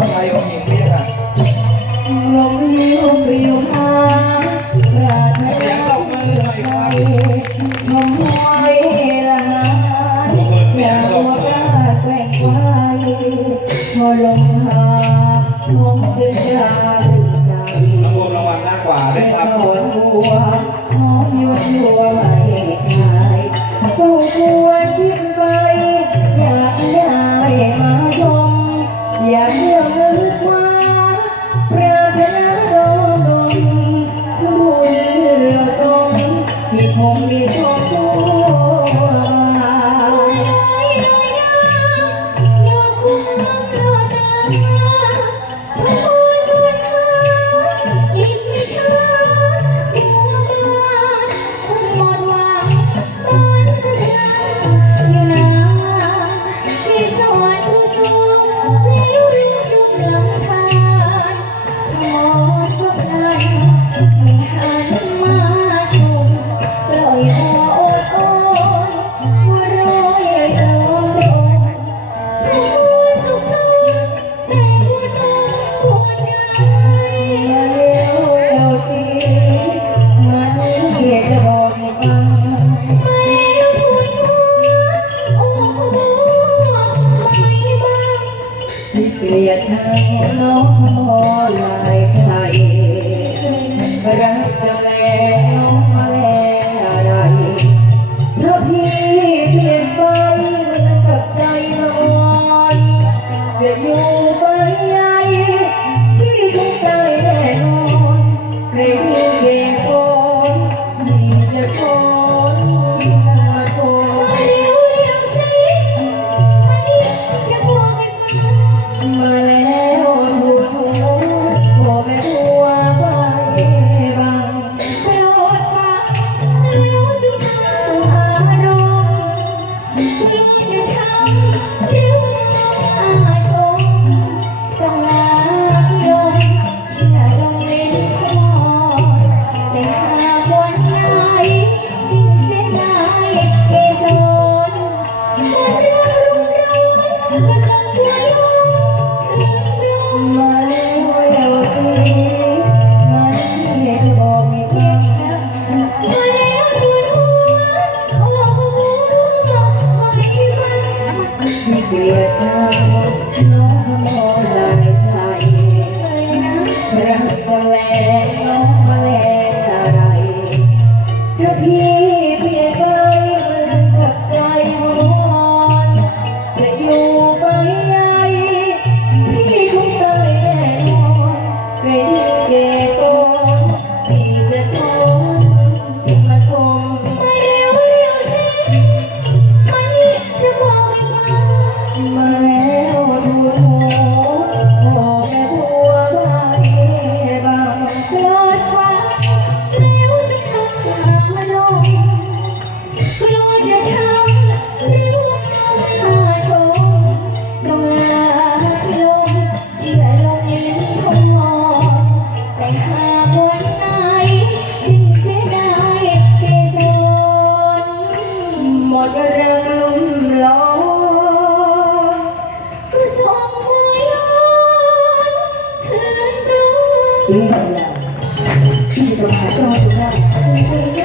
ระขอหลมเรียวเปราราชเสีงมืหัล่ะยาวกล้แกวไว้พมาลงหาหอมใจลาลัยที่ครัวหอมยวยั่วให้หายเฝ้ากลัว ยดเธอน้องลายไทย จะทำหรือไม่ รักก็แล้ หมดแรงลุ่มล้อก็ส่งมาอนคืนตรง เรื่องราวที่ตรงหาตรงนี้